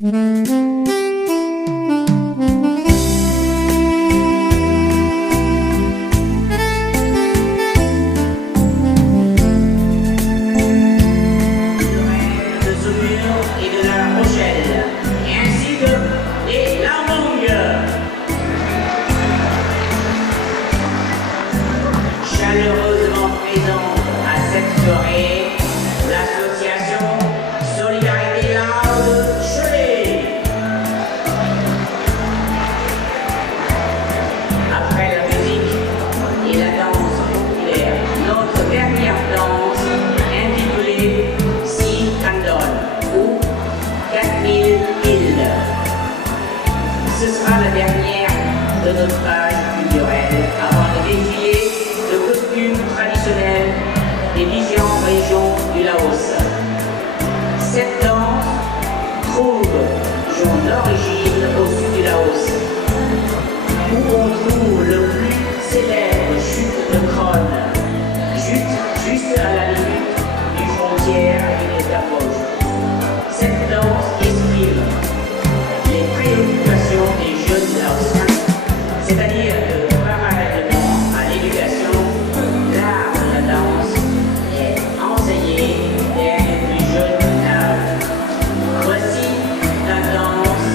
Saumur et de La Rochelle, et ainsi que les Lamangues. Chaleureusement présente à cette soirée, l'association Solidarité Loud Cholet. Après la musique et la danse populaire, notre dernière danse intitulée Si Candon ou 4000 îles. Ce sera la dernière de notre page culturelle avant le défilé de costumes traditionnels des différentes régions du Laos. Cette danse trouve son origine au sud du Laos, où on trouve le plus célèbre chute de Kron, juste à la limite du frontière avec les Cambodge. Cette danse exprime les préoccupations des jeunes laotiens, c'est-à-dire que parallèlement à l'éducation, l'art de la danse est enseigné dès les plus jeunes âges. Voici la danse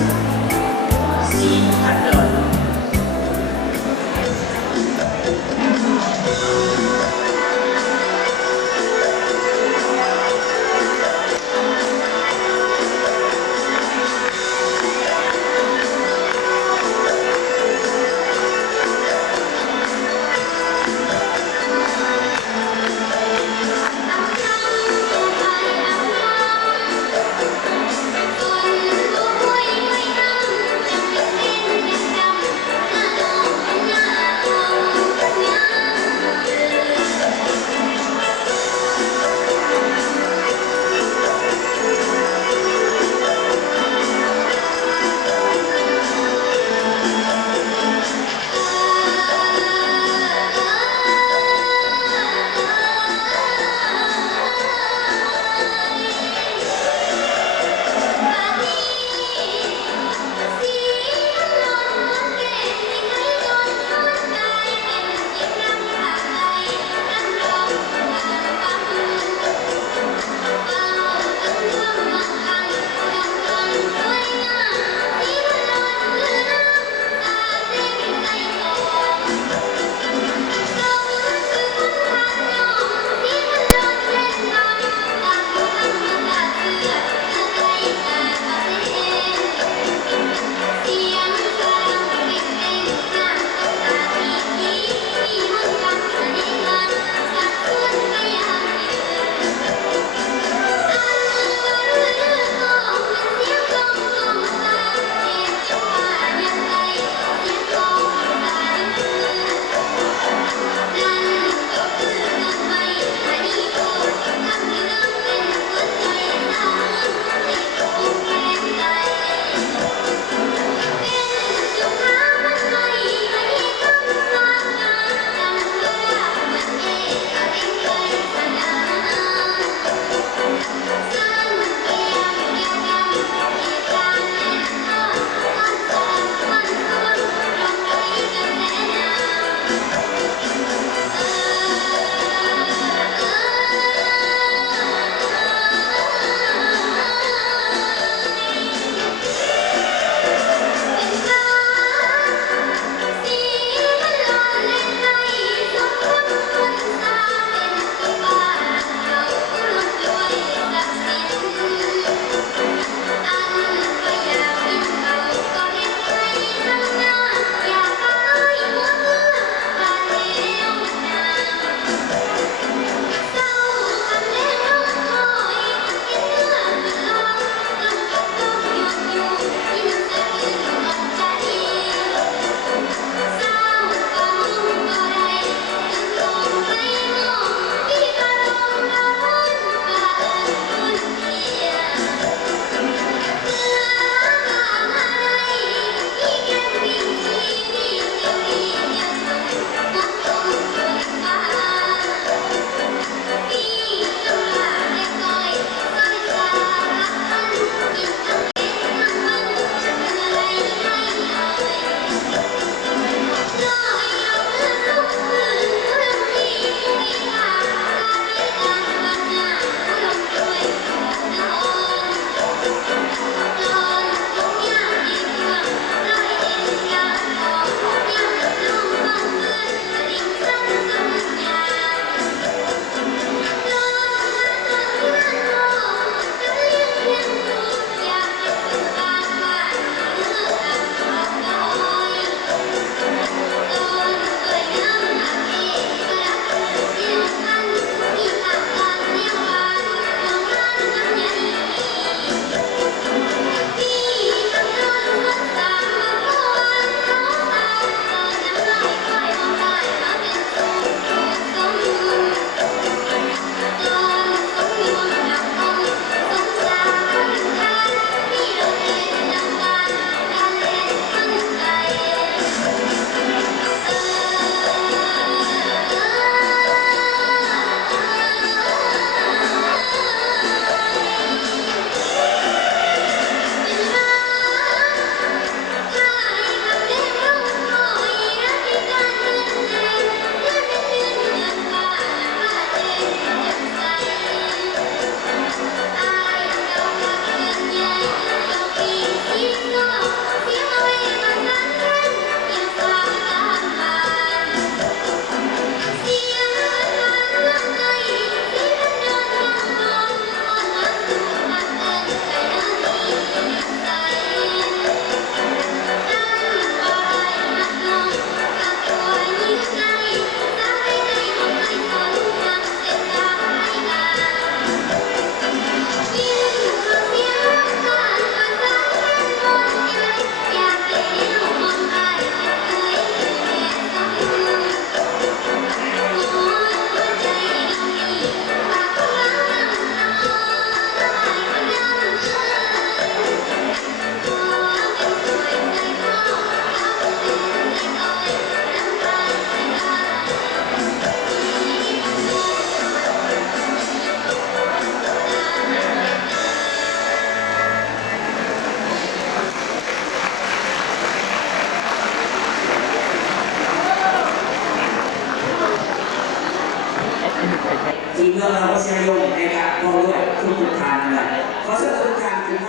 วัสดิยมในการร่วมด้วยทุกท่านนะขอเชิญทุกท่านขึ้นมา